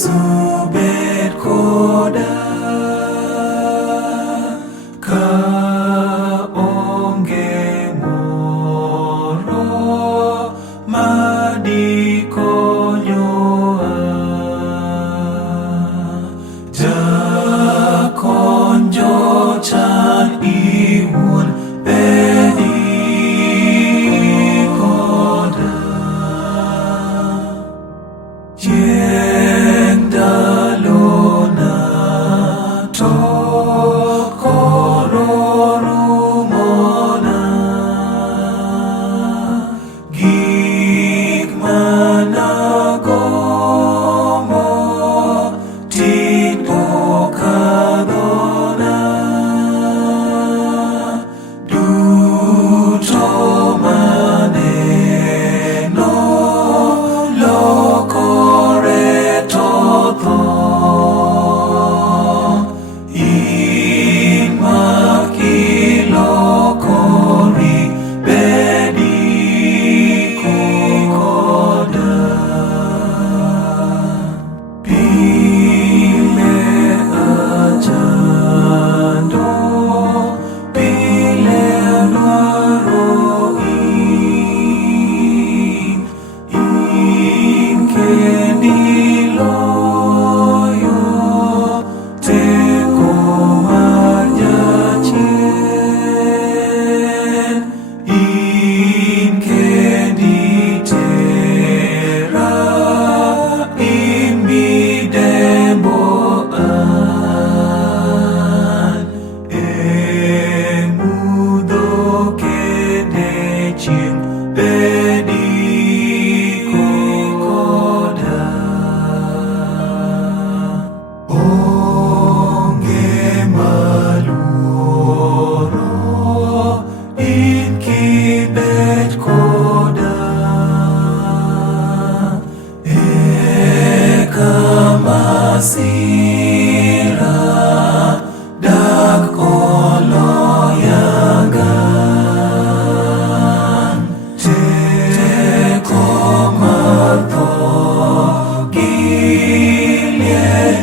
subet koda kaonge moro madikonyoa jakonjo chan iwuon bedi koda yen dalona to koro rumona gik managombo tipo kadona duto maneno lokore totho in makilokori bedi koda pile ajando pile luaro in kendi loyo teko marjacien in kendi tera in midemboan emudho kende chieng bedi koda onge maluoro in kibet koda eka masira dak oloyangan teko mar tho gi liel